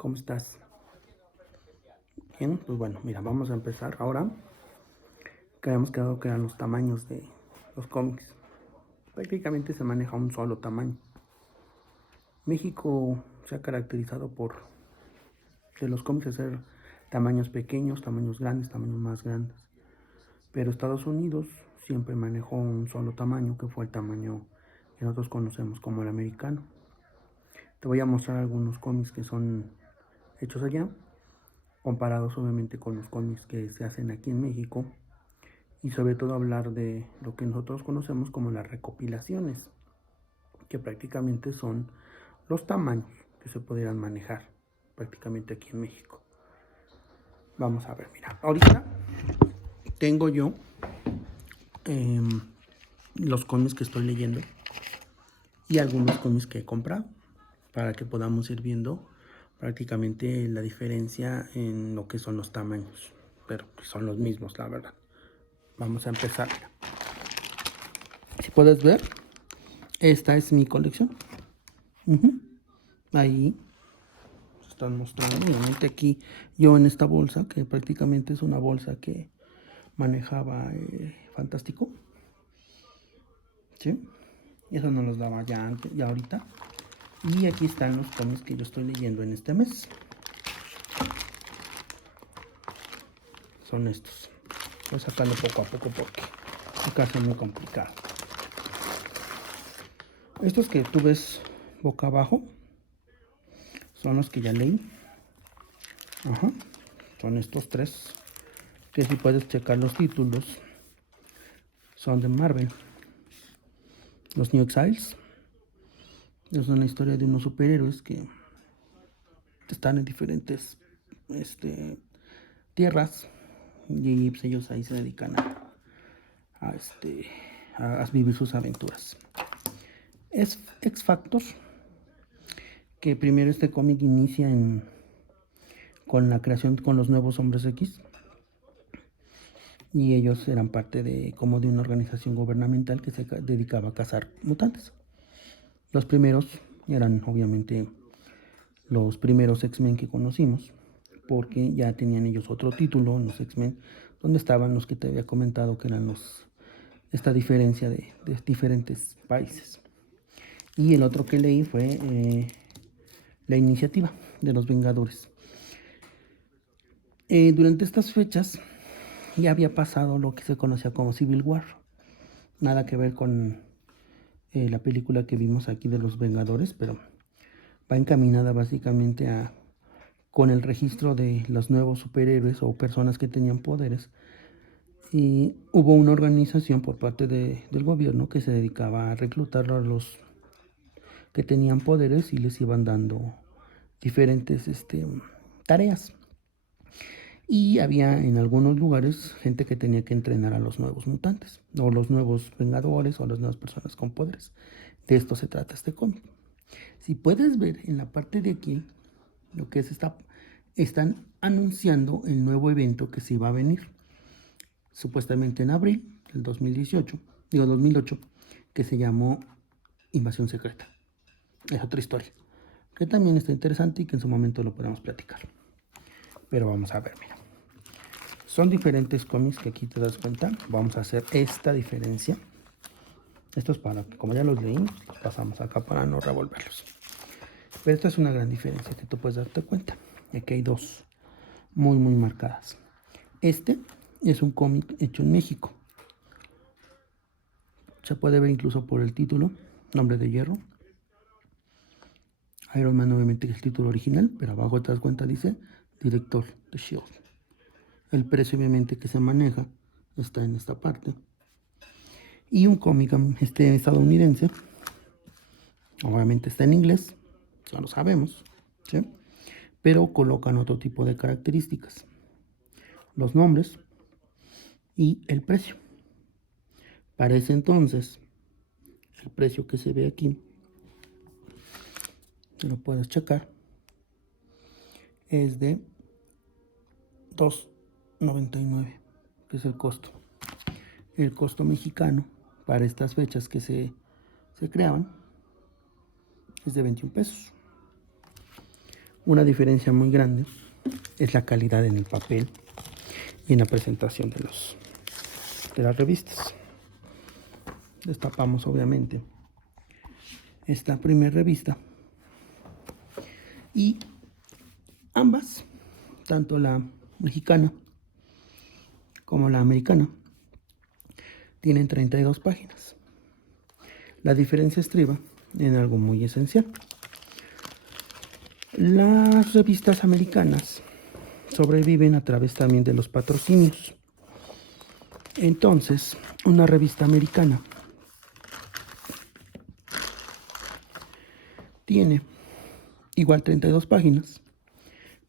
¿Cómo estás? Bien, pues bueno, mira, vamos a empezar ahora. Que habíamos quedado que eran los tamaños de los cómics. Prácticamente se maneja un solo tamaño. México se ha caracterizado por de los cómics hacer tamaños pequeños, tamaños grandes, tamaños más grandes. Pero Estados Unidos siempre manejó un solo tamaño, que fue el tamaño que nosotros conocemos como el americano. Te voy a mostrar algunos cómics que son hechos allá, comparados obviamente con los cómics que se hacen aquí en México, y sobre todo hablar de lo que nosotros conocemos como las recopilaciones, que prácticamente son los tamaños que se pudieran manejar prácticamente aquí en México. Vamos a ver, mira, ahorita tengo yo eh, los cómics que estoy leyendo y algunos cómics que he comprado para que podamos ir viendo prácticamente la diferencia en lo que son los tamaños, pero son los mismos, la verdad. Vamos a empezar. Si puedes ver, esta es mi colección. Ahí se están mostrando. Obviamente aquí yo en esta bolsa, que prácticamente es una bolsa que manejaba Fantástico. ¿Sí? Eso no los daba ya antes, ya ahorita. Y aquí están los cómics que yo estoy leyendo en este mes. Son estos. Voy sacando poco a poco porque acá es muy complicado. Estos que tú ves boca abajo son los que ya leí. Ajá. Son estos tres. Que si puedes checar los títulos, son de Marvel. Los New Exiles. Es una historia de unos superhéroes que están en diferentes tierras y pues, ellos ahí se dedican a vivir sus aventuras. Es X Factor, que primero este cómic inicia con la creación con los nuevos Hombres X, y ellos eran parte de una organización gubernamental que se dedicaba a cazar mutantes. Los primeros eran obviamente los primeros X-Men que conocimos, porque ya tenían ellos otro título en los X-Men, donde estaban los que te había comentado que eran esta diferencia de diferentes países. Y el otro que leí fue la iniciativa de los Vengadores. Durante estas fechas ya había pasado lo que se conocía como Civil War. Nada que ver con la película que vimos aquí de los Vengadores, pero va encaminada básicamente con el registro de los nuevos superhéroes o personas que tenían poderes. Y hubo una organización por parte del gobierno que se dedicaba a reclutar a los que tenían poderes y les iban dando diferentes tareas. Y había en algunos lugares gente que tenía que entrenar a los nuevos mutantes, o los nuevos vengadores, o las nuevas personas con poderes. De esto se trata este cómic. Si puedes ver en la parte de aquí, lo que es están anunciando el nuevo evento que se iba a venir, supuestamente en abril del 2008, que se llamó Invasión Secreta. Es otra historia, que también está interesante y que en su momento lo podemos platicar. Pero vamos a ver, mira. Son diferentes cómics que aquí te das cuenta. Vamos a hacer esta diferencia. Esto es para que, como ya los leí, los pasamos acá para no revolverlos. Pero esta es una gran diferencia que tú puedes darte cuenta. Aquí hay dos muy marcadas. Este es un cómic hecho en México. Se puede ver incluso por el título, Nombre de Hierro. Iron Man obviamente es el título original, pero abajo te das cuenta dice Director de S.H.I.E.L.D. El precio obviamente que se maneja está en esta parte. Y un cómic estadounidense, obviamente está en inglés, ya lo sabemos, ¿sí? Pero colocan otro tipo de características. Los nombres y el precio. Para ese entonces, el precio que se ve aquí, que lo puedes checar, es de $2.99, que es el costo. El costo mexicano para estas fechas que se creaban es de 21 pesos. Una diferencia muy grande es la calidad en el papel y en la presentación de las revistas. Destapamos obviamente esta primera revista y ambas, tanto la mexicana como la americana, tienen 32 páginas. La diferencia estriba en algo muy esencial. Las revistas americanas sobreviven a través también de los patrocinios. Entonces, una revista americana tiene igual 32 páginas,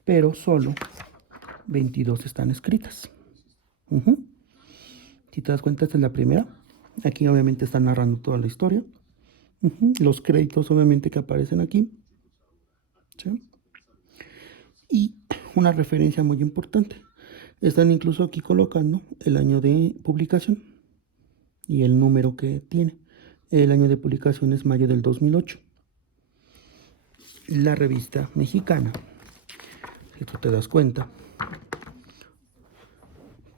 pero solo 22 están escritas. Si te das cuenta, esta es la primera. Aquí obviamente está narrando toda la historia. Los créditos obviamente que aparecen aquí. ¿Sí? Y una referencia muy importante. Están incluso aquí colocando el año de publicación y el número que tiene. El año de publicación es mayo del 2008. La revista mexicana, si tú te das cuenta,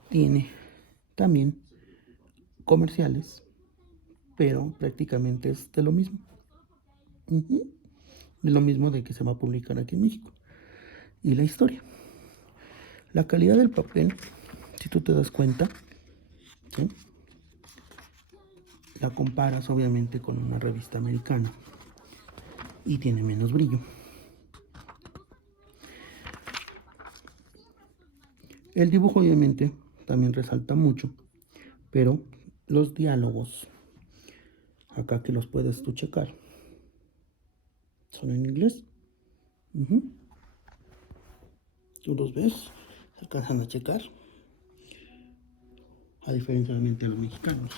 tiene también comerciales, pero prácticamente es de lo mismo. De lo mismo de que se va a publicar aquí en México. Y la historia. La calidad del papel, si tú te das cuenta, ¿sí? La comparas obviamente con una revista americana y tiene menos brillo. El dibujo obviamente también resalta mucho, pero los diálogos, acá que los puedes tú checar, son en inglés. Tú los ves, se alcanzan a checar, a diferencia obviamente de los mexicanos.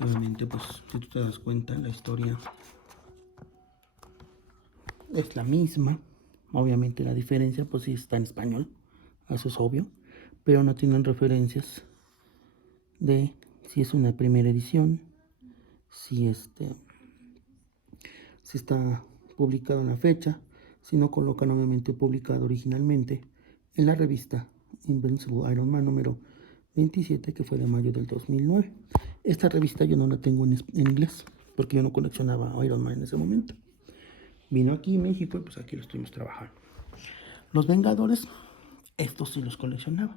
Obviamente, pues, si tú te das cuenta, la historia es la misma. Obviamente la diferencia, pues sí está en español, eso es obvio, pero no tienen referencias de si es una primera edición, si está publicado en la fecha, si no colocan obviamente publicado originalmente en la revista Invincible Iron Man número 27, que fue de mayo del 2009. Esta revista yo no la tengo en inglés, porque yo no coleccionaba Iron Man en ese momento. Vino aquí a México y pues aquí lo estuvimos trabajando. Los Vengadores, estos sí los coleccionaba.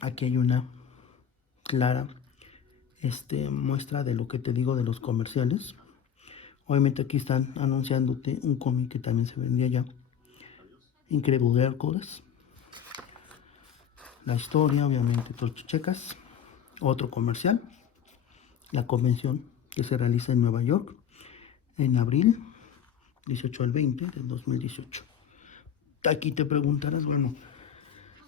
Aquí hay una clara muestra de lo que te digo de los comerciales. Obviamente aquí están anunciándote un cómic que también se vendía ya, Incredible Hércules. La historia, obviamente, tú checas. Otro comercial, la convención que se realiza en Nueva York en abril 18 al 20 del 2018. Aquí te preguntarás, bueno,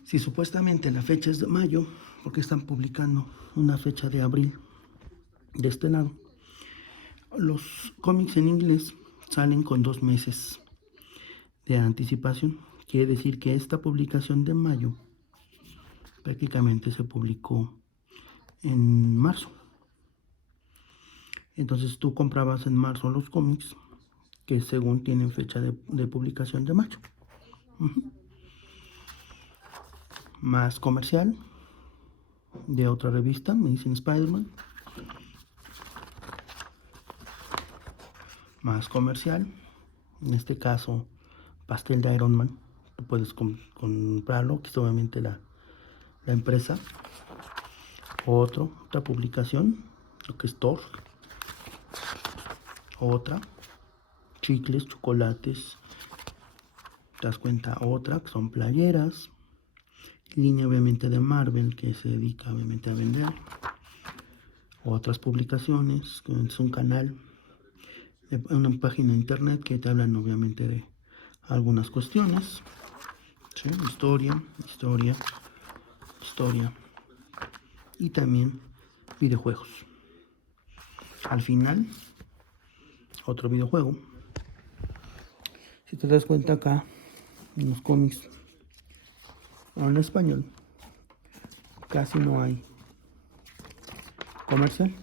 si supuestamente la fecha es de mayo, ¿por qué están publicando una fecha de abril de este lado? Los cómics en inglés salen con 2 meses de anticipación. Quiere decir que esta publicación de mayo prácticamente se publicó en marzo. Entonces tú comprabas en marzo los cómics que según tienen fecha de publicación de mayo. Más comercial de otra revista, Amazing Spider-Man. Más comercial, en este caso pastel de Iron Man. Tú puedes comprarlo, que es obviamente la empresa. Otra publicación, lo que es Thor. Otra, chicles, chocolates. Te das cuenta, otra, que son playeras. Línea obviamente de Marvel, que se dedica obviamente a vender. Otras publicaciones, que es un canal, una página de internet que te hablan obviamente de algunas cuestiones. ¿Sí? Historia. Y también videojuegos. Al final, otro videojuego. Si te das cuenta acá, en los cómics, en español, casi no hay comercial.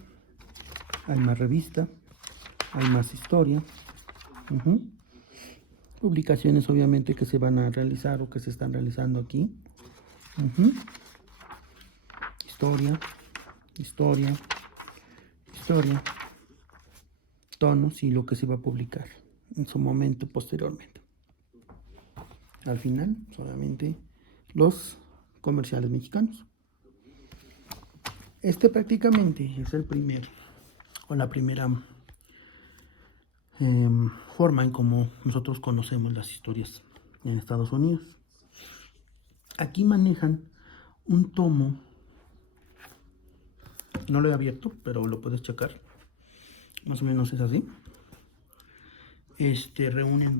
Hay más revista, hay más historia. publicaciones obviamente que se van a realizar o que se están realizando aquí. Uh-huh. Historia, historia, historia, tonos y lo que se va a publicar en su momento posteriormente. Al final, solamente los comerciales mexicanos. Este prácticamente es el primer o la primera forma en como nosotros conocemos las historias en Estados Unidos. Aquí manejan un tomo, no lo he abierto, pero lo puedes checar, más o menos es así. Reúnen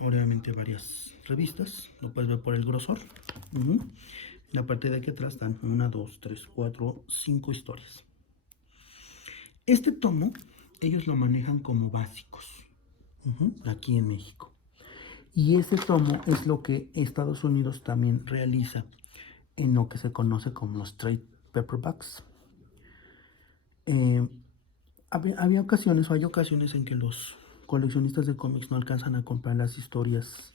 obviamente varias revistas, lo puedes ver por el grosor. La parte de aquí atrás están 1, 2, 3, 4, 5 historias. Este tomo ellos lo manejan como básicos aquí en México. Y ese tomo es lo que Estados Unidos también realiza en lo que se conoce como los trade paperbacks. Había ocasiones, o hay ocasiones en que los coleccionistas de cómics no alcanzan a comprar las historias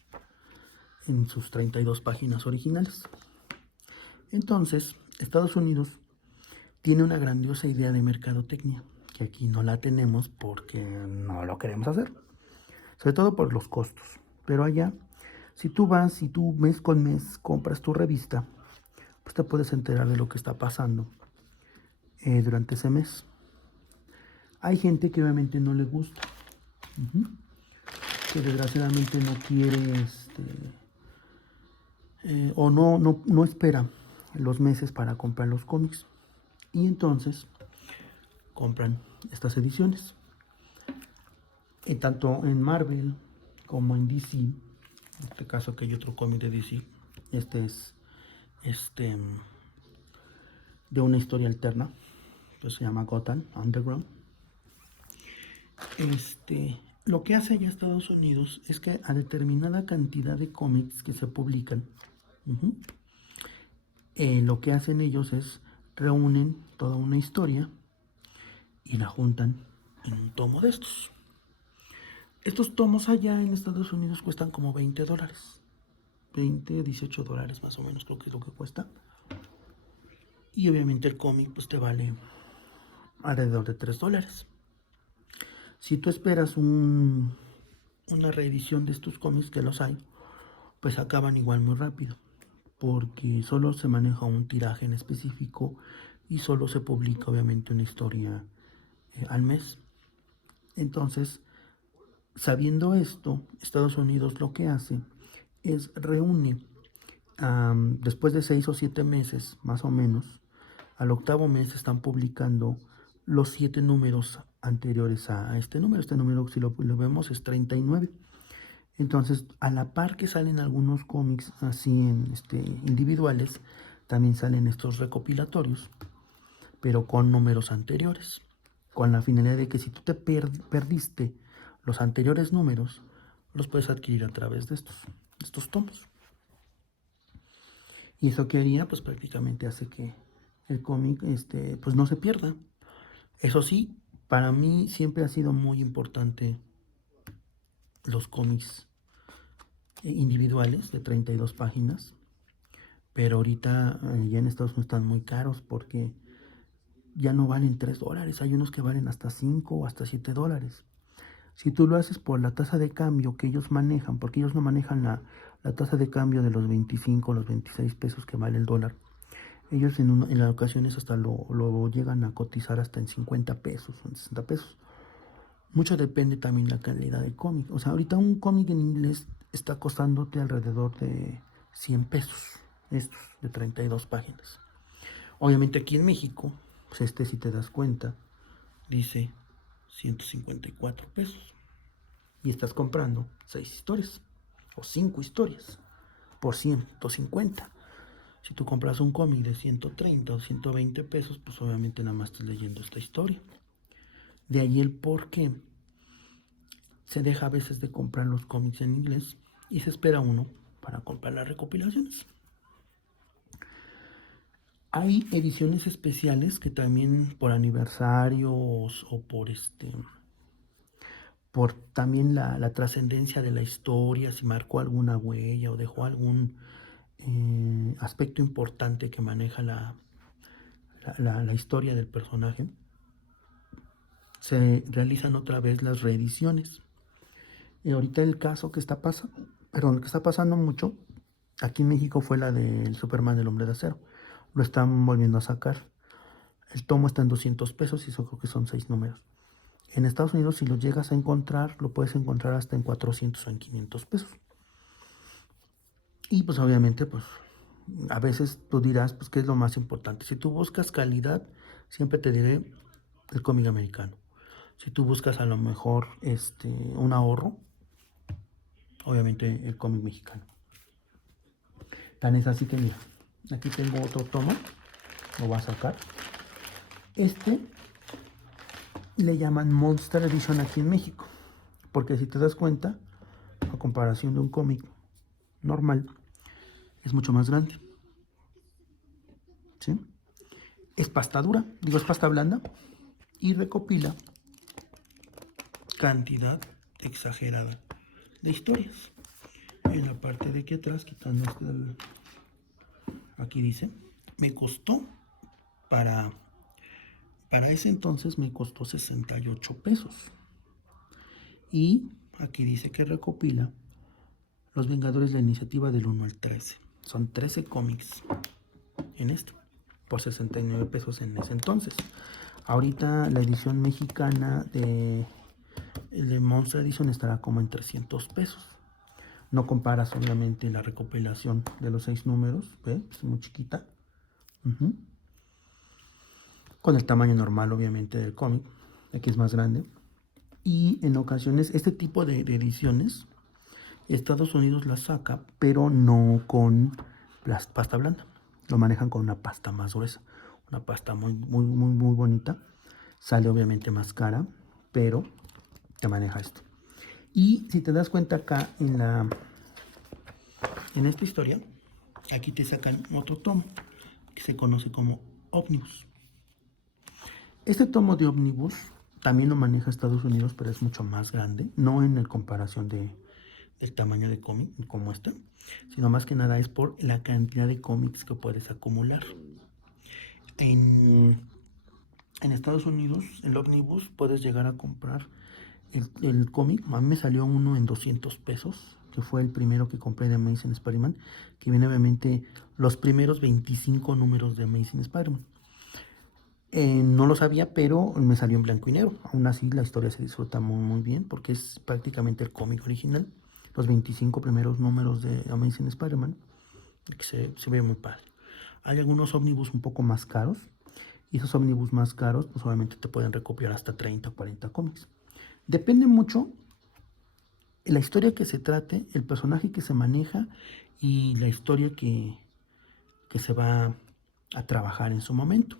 en sus 32 páginas originales. Entonces, Estados Unidos tiene una grandiosa idea de mercadotecnia, que aquí no la tenemos porque no lo queremos hacer, sobre todo por los costos. Pero allá, si tú vas y tú mes con mes compras tu revista, pues te puedes enterar de lo que está pasando durante ese mes. Hay gente que obviamente no le gusta, que desgraciadamente no quiere o no espera los meses para comprar los cómics. Y entonces compran estas ediciones. Tanto en Marvel como en DC. En este caso que hay otro cómic de DC. Este es de una historia alterna. Que se llama Gotham Underground. Lo que hace ya Estados Unidos es que a determinada cantidad de cómics que se publican, lo que hacen ellos es reúnen toda una historia y la juntan en un tomo de estos. Estos tomos allá en Estados Unidos cuestan como $20. 20, $18 más o menos creo que es lo que cuesta. Y obviamente el cómic pues te vale alrededor de $3. Si tú esperas una reedición de estos cómics, que los hay, pues acaban igual muy rápido, porque solo se maneja un tiraje en específico y solo se publica obviamente una historia al mes. Entonces, sabiendo esto, Estados Unidos lo que hace es reúne después de 6 o 7 meses, más o menos, al octavo mes están publicando los 7 números anteriores a este número. Este número, si lo vemos, es 39. Entonces, a la par que salen algunos cómics así individuales, también salen estos recopilatorios, pero con números anteriores, con la finalidad de que si tú te perdiste los anteriores números, los puedes adquirir a través de estos tomos. Y eso que haría, pues prácticamente hace que el cómic pues no se pierda. Eso sí, para mí siempre ha sido muy importante los cómics individuales de 32 páginas, pero ahorita ya en Estados Unidos están muy caros porque ya no valen $3, hay unos que valen hasta 5 o hasta $7. Si tú lo haces por la tasa de cambio que ellos manejan, porque ellos no manejan la tasa de cambio de los 25 o los 26 pesos que vale el dólar, ellos en las ocasiones hasta lo llegan a cotizar hasta en 50 pesos o en 60 pesos. Mucho depende también de la calidad del cómic. O sea, ahorita un cómic en inglés está costándote alrededor de 100 pesos, estos de 32 páginas. Obviamente aquí en México, pues si te das cuenta, dice 154 pesos. Y estás comprando 6 historias o 5 historias por 150. Si tú compras un cómic de 130 o 120 pesos, pues obviamente nada más estás leyendo esta historia. De ahí el por qué se deja a veces de comprar los cómics en inglés y se espera uno para comprar las recopilaciones. Hay ediciones especiales que también por aniversarios o por también la trascendencia de la historia, si marcó alguna huella o dejó algún aspecto importante que maneja la historia del personaje, se realizan otra vez las reediciones. Y ahorita el caso que está pasando, perdón, que está pasando mucho aquí en México fue la del Superman, el Hombre de Acero. Lo están volviendo a sacar. El tomo está en 200 pesos y eso creo que son 6 números. En Estados Unidos, si lo llegas a encontrar, lo puedes encontrar hasta en 400 o en 500 pesos. Y pues obviamente, pues a veces tú dirás, pues qué es lo más importante. Si tú buscas calidad, siempre te diré el cómic americano. Si tú buscas a lo mejor un ahorro, obviamente el cómic mexicano. Tan es así que mira, aquí tengo otro tomo, lo voy a sacar. Le llaman Monster Edition aquí en México, porque si te das cuenta, a comparación de un cómic normal, es mucho más grande, ¿sí? Es pasta dura, digo es pasta blanda, y recopila cantidad exagerada de historias. En la parte de aquí atrás, quitando aquí dice, me costó para ese entonces me costó 68 pesos. Y aquí dice que recopila Los Vengadores, la iniciativa del 1 al 13. Son 13 cómics en esto, por 69 pesos en ese entonces. Ahorita la edición mexicana de Monster Edition estará como en 300 pesos. No comparas obviamente la recopilación de los 6 números, ¿ve? Es muy chiquita. Con el tamaño normal obviamente del cómic, aquí es más grande. Y en ocasiones este tipo de ediciones Estados Unidos las saca, pero no con la pasta blanda. Lo manejan con una pasta más gruesa, una pasta muy bonita. Sale obviamente más cara, pero te maneja esto. Y si te das cuenta acá en esta historia, aquí te sacan otro tomo que se conoce como Omnibus. Este tomo de Omnibus también lo maneja Estados Unidos, pero es mucho más grande, no en comparación del tamaño de cómic como este, sino más que nada es por la cantidad de cómics que puedes acumular. En Estados Unidos, el Omnibus, puedes llegar a comprar el cómic. A mí me salió uno en 200 pesos, que fue el primero que compré de Amazing Spider-Man, que viene obviamente los primeros 25 números de Amazing Spider-Man. No lo sabía, pero me salió en blanco y negro. Aún así, la historia se disfruta muy bien porque es prácticamente el cómic original. Los 25 primeros números de Amazing Spider-Man, que se ve muy padre. Hay algunos ómnibus un poco más caros, y esos ómnibus más caros, pues obviamente te pueden recopilar hasta 30 o 40 cómics. Depende mucho la historia que se trate, el personaje que se maneja y la historia que se va a trabajar en su momento.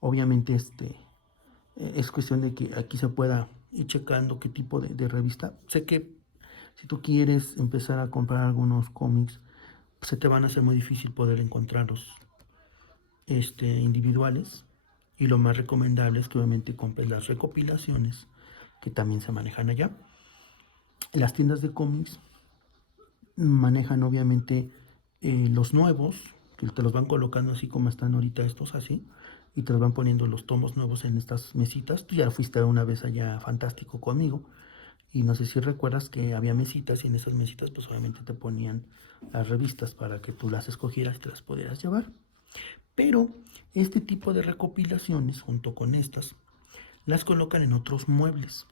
Obviamente es cuestión de que aquí se pueda ir checando qué tipo de revista. Sé que si tú quieres empezar a comprar algunos cómics, se te van a hacer muy difícil poder encontrarlos individuales, y lo más recomendable es que obviamente compres las recopilaciones que también se manejan allá. Las tiendas de cómics manejan obviamente los nuevos, que te los van colocando así como están ahorita estos así, y te los van poniendo los tomos nuevos en estas mesitas. Tú ya fuiste una vez allá Fantástico conmigo, y no sé si recuerdas que había mesitas, y en esas mesitas pues obviamente te ponían las revistas para que tú las escogieras y te las pudieras llevar. Pero este tipo de recopilaciones, junto con estas, las colocan en otros muebles.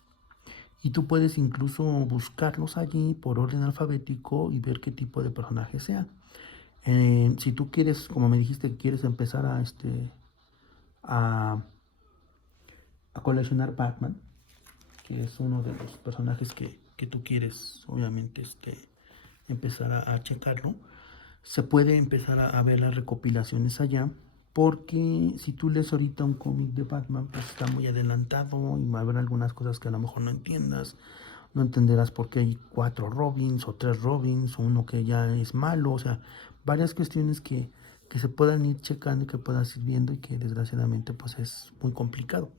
Y tú puedes incluso buscarlos allí por orden alfabético y ver qué tipo de personaje sea. Si tú quieres, como me dijiste, que quieres empezar a, a coleccionar Batman, que es uno de los personajes que tú quieres, obviamente, empezar a checarlo, se puede empezar a ver las recopilaciones allá, porque si tú lees ahorita un cómic de Batman, pues está muy adelantado y va a haber algunas cosas que a lo mejor no entiendas. No entenderás por qué hay 4 Robins o 3 Robins o uno que ya es malo. O sea, varias cuestiones que se puedan ir checando y que puedas ir viendo, y que desgraciadamente pues es muy complicado.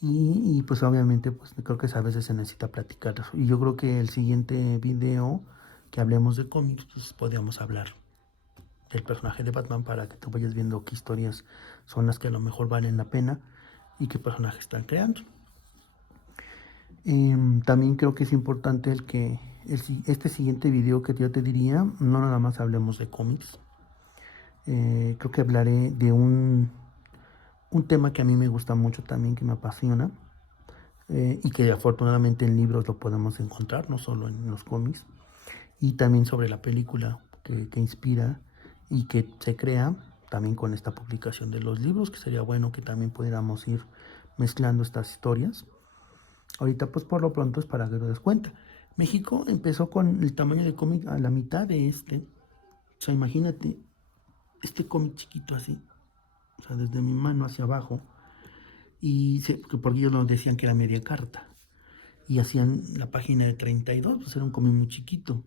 Pues obviamente pues creo que a veces se necesita platicar. Y yo creo que el siguiente video que hablemos de cómics, pues podríamos hablar del personaje de Batman para que tú vayas viendo qué historias son las que a lo mejor valen la pena y qué personajes están creando. También creo que es importante este siguiente video que yo te diría, no nada más hablemos de cómics. Creo que hablaré de un tema que a mí me gusta mucho también, que me apasiona, y que afortunadamente en libros lo podemos encontrar, no solo en los cómics, y también sobre la película que inspira y que se crea también con esta publicación de los libros, que sería bueno que también pudiéramos ir mezclando estas historias. Ahorita pues por lo pronto es para que te des cuenta. México empezó con el tamaño de cómic a la mitad de este. O sea, imagínate este cómic chiquito así. O sea, desde mi mano hacia abajo. Porque ellos nos decían que era media carta. Y hacían la página de 32, pues era un cómic muy chiquito.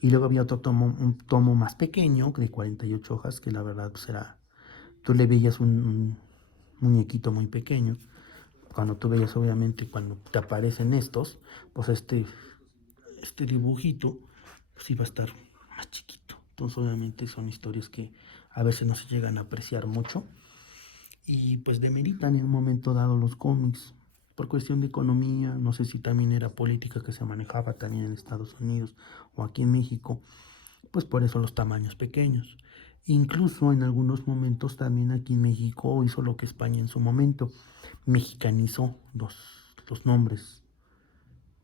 Y luego había otro tomo, un tomo más pequeño, de 48 hojas, que la verdad pues era... Tú le veías un muñequito muy pequeño. Cuando tú veías, obviamente, cuando te aparecen estos, pues este dibujito, pues iba a estar más chiquito. Entonces, obviamente, son historias que a veces no se llegan a apreciar mucho y pues demeritan en un momento dado los cómics por cuestión de economía. No sé si también era política que se manejaba también en Estados Unidos o aquí en México, pues por eso los tamaños pequeños. Incluso en algunos momentos también aquí en México hizo lo que España en su momento, mexicanizó los nombres.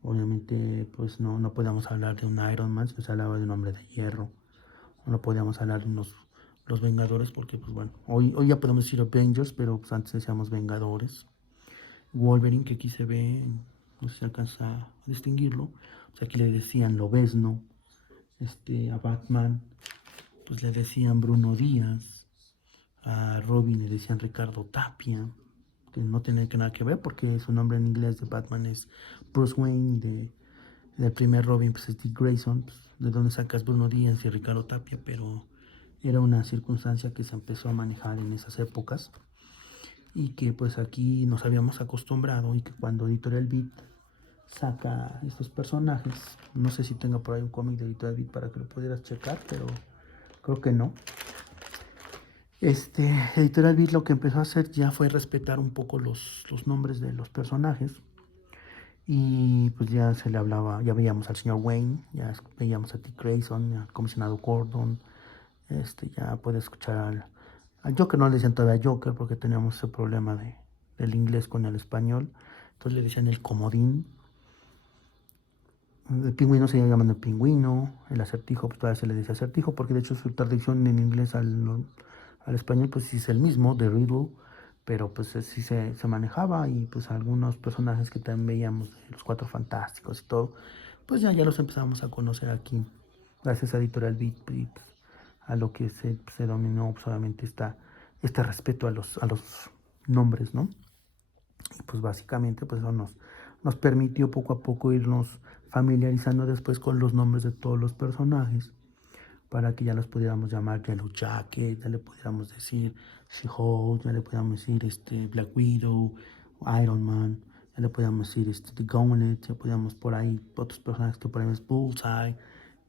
Obviamente, pues no podíamos hablar de un Iron Man, se hablaba de un hombre de hierro. No podíamos hablar de los Vengadores, porque, pues bueno, hoy ya podemos decir Avengers, pero pues antes decíamos Vengadores. Wolverine, que aquí se ve, no sé si se alcanza a distinguirlo. O sea, aquí le decían Lobezno, a Batman, pues le decían Bruno Díaz. A Robin le decían Ricardo Tapia, que no tiene nada que ver porque su nombre en inglés de Batman es Bruce Wayne y del primer Robin pues es Dick Grayson, pues, de donde sacas Bruno Díaz y Ricardo Tapia, pero era una circunstancia que se empezó a manejar en esas épocas y que pues aquí nos habíamos acostumbrado y que cuando Editorial Beat saca estos personajes, no sé si tenga por ahí un cómic de Editorial Beat para que lo pudieras checar, pero creo que no. Editorial Beat lo que empezó a hacer ya fue respetar un poco los nombres de los personajes y pues ya se le hablaba, ya veíamos al señor Wayne, ya veíamos a Dick Grayson, al comisionado Gordon, ya puede escuchar al Joker, no le decían todavía Joker porque teníamos ese problema del inglés con el español, entonces le decían el comodín, el pingüino se iba llamando el pingüino, el acertijo pues todavía se le dice acertijo porque de hecho su traducción en inglés al español pues sí es el mismo, de Riddle, pero pues sí se manejaba y pues algunos personajes que también veíamos, los Cuatro Fantásticos y todo, pues ya los empezamos a conocer aquí, gracias a Editorial Beat y pues, a lo que se dominó pues, obviamente este respeto a los nombres, ¿no? Y pues básicamente pues eso nos permitió poco a poco irnos familiarizando después con los nombres de todos los personajes para que ya los pudiéramos llamar Yellow Jacket, ya le pudiéramos decir She-Hulk, ya le pudiéramos decir Black Widow, Iron Man, ya le podíamos decir The Gauntlet, ya podíamos por ahí otros personajes que por ahí es Bullseye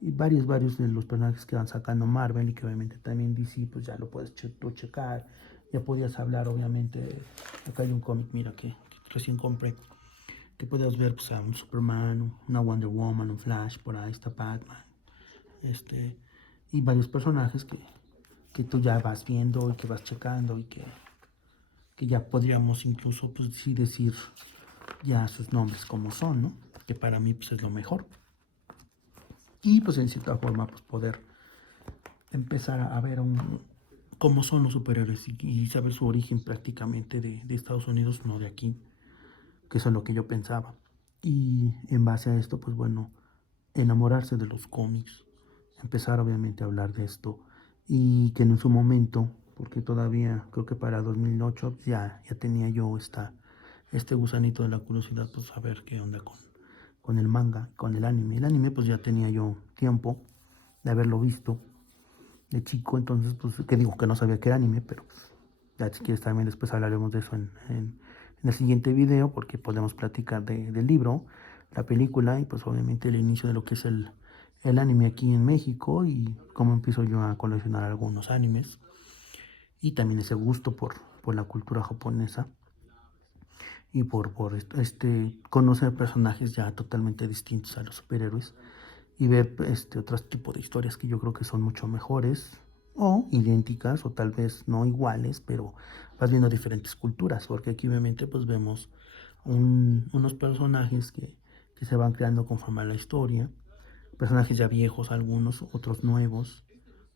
y varios de los personajes que van sacando Marvel y que obviamente también DC pues ya lo puedes tú checar, ya podías hablar obviamente, acá hay un cómic mira que recién compré, que podías ver pues a un Superman, una Wonder Woman, un Flash, por ahí está Batman, y varios personajes que tú ya vas viendo y que vas checando y que ya podríamos incluso pues sí decir ya sus nombres como son, ¿no? Que para mí pues es lo mejor. Y pues en cierta forma pues poder empezar a ver cómo son los superhéroes y saber su origen prácticamente de Estados Unidos, no de aquí, que eso es lo que yo pensaba. Y en base a esto pues bueno, enamorarse de los cómics, empezar obviamente a hablar de esto y que en su momento, porque todavía creo que para 2008 ya tenía yo este gusanito de la curiosidad, pues saber qué onda con el manga, con el anime. El anime pues ya tenía yo tiempo de haberlo visto de chico, entonces pues que digo que no sabía que era anime, pero pues, ya si quieres también después hablaremos de eso en el siguiente video, porque podemos platicar del libro, la película y pues obviamente el inicio de lo que es el anime aquí en México y cómo empiezo yo a coleccionar algunos animes y también ese gusto por la cultura japonesa y por conocer personajes ya totalmente distintos a los superhéroes y ver otros tipos de historias que yo creo que son mucho mejores o idénticas o tal vez no iguales, pero vas viendo diferentes culturas, porque aquí obviamente pues vemos unos personajes que se van creando conforme a la historia, personajes ya viejos algunos, otros nuevos,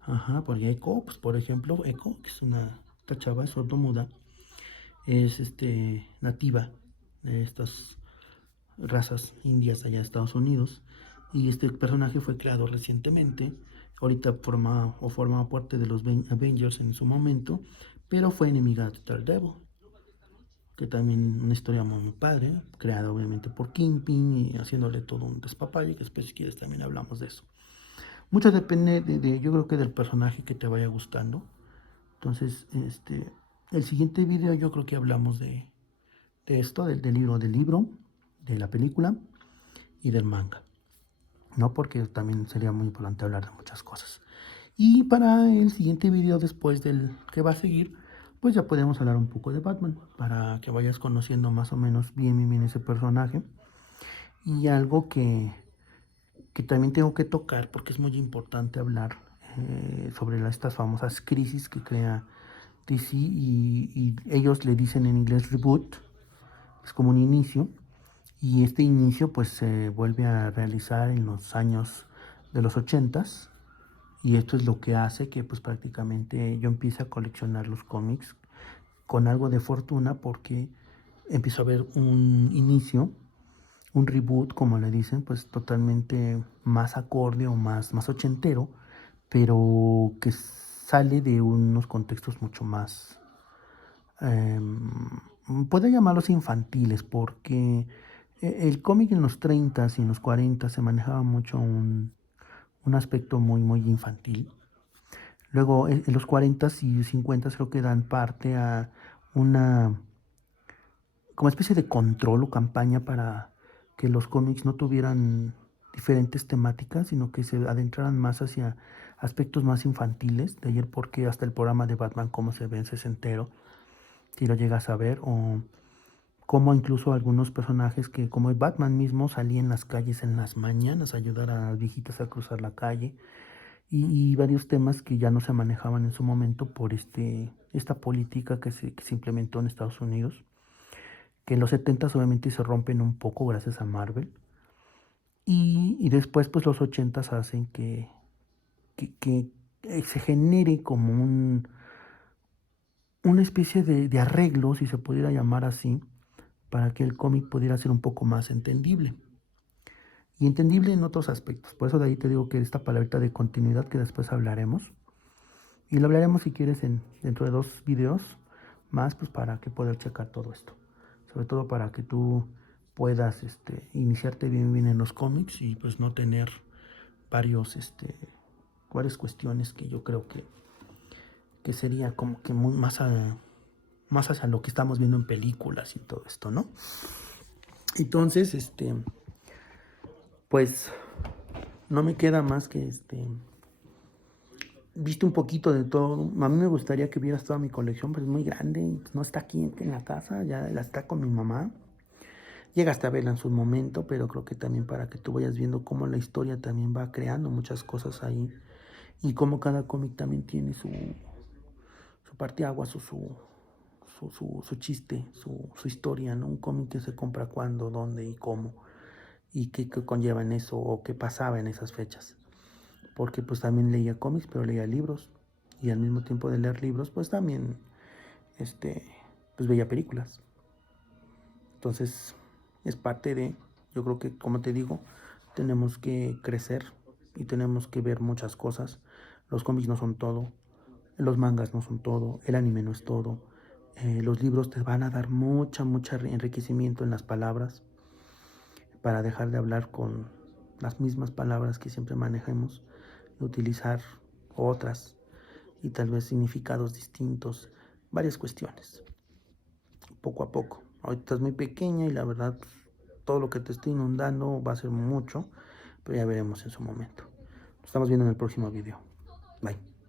ajá, porque Echo, pues por ejemplo, Echo, que es esta chava sordomuda, es nativa de estas razas indias allá de Estados Unidos. Y este personaje fue creado recientemente. Ahorita formaba parte de los Avengers en su momento, pero fue enemiga de Daredevil, que también una historia muy padre, creada obviamente por Kingpin y haciéndole todo un despapalle, que después si quieres también hablamos de eso. Mucho depende yo creo que del personaje que te vaya gustando. Entonces, el siguiente video yo creo que hablamos de esto, del libro, de la película y del manga, ¿no? Porque también sería muy importante hablar de muchas cosas. Y para el siguiente video, después del que va a seguir, pues ya podemos hablar un poco de Batman, para que vayas conociendo más o menos bien ese personaje. Y algo que también tengo que tocar, porque es muy importante hablar sobre estas famosas crisis que crea DC y ellos le dicen en inglés reboot, es como un inicio. Y este inicio pues se vuelve a realizar en los años de los 80s y esto es lo que hace que pues prácticamente yo empiece a coleccionar los cómics con algo de fortuna porque empiezo a ver un inicio, un reboot como le dicen, pues totalmente más acorde o más ochentero, pero que sale de unos contextos mucho más, puede llamarlos infantiles, porque el cómic en los 30s y en los 40 se manejaba mucho un aspecto muy infantil. Luego en los 40s y 50s creo que dan parte a una como especie de control o campaña para que los cómics no tuvieran diferentes temáticas, sino que se adentraran más hacia aspectos más infantiles. De ayer porque hasta el programa de Batman, cómo se ve en sesentero, si lo llegas a ver, o como incluso algunos personajes que, como el Batman mismo, salía en las calles en las mañanas a ayudar a las viejitas a cruzar la calle, y varios temas que ya no se manejaban en su momento por esta política que se implementó en Estados Unidos, que en los 70s obviamente se rompen un poco gracias a Marvel, y después pues los 80s hacen que se genere como una especie de arreglo, si se pudiera llamar así, para que el cómic pudiera ser un poco más entendible. Y entendible en otros aspectos. Por eso de ahí te digo que esta palabrita de continuidad que después hablaremos. Y lo hablaremos si quieres dentro de 2 videos más, pues para que poder checar todo esto. Sobre todo para que tú puedas iniciarte bien en los cómics y pues no tener varias cuestiones que yo creo que sería como que muy más hacia lo que estamos viendo en películas y todo esto, ¿no? Entonces, pues no me queda más que viste un poquito de todo. A mí me gustaría que vieras toda mi colección, pero es muy grande, no está aquí en la casa, ya la está con mi mamá. Llegaste a verla en su momento, pero creo que también para que tú vayas viendo cómo la historia también va creando muchas cosas ahí y cómo cada cómic también tiene su parteaguas, su chiste, su historia, ¿no? Un cómic que se compra cuándo, dónde y cómo, y qué conlleva en eso o qué pasaba en esas fechas. Porque pues también leía cómics, pero leía libros, y al mismo tiempo de leer libros, pues también pues veía películas. Entonces, es parte yo creo que, como te digo, tenemos que crecer y tenemos que ver muchas cosas. Los cómics no son todo, los mangas no son todo, el anime no es todo. Los libros te van a dar mucho enriquecimiento en las palabras para dejar de hablar con las mismas palabras que siempre manejemos y utilizar otras y tal vez significados distintos, varias cuestiones, poco a poco. Ahorita estás muy pequeña y la verdad, todo lo que te esté inundando va a ser mucho, pero ya veremos en su momento. Nos estamos viendo en el próximo video. Bye.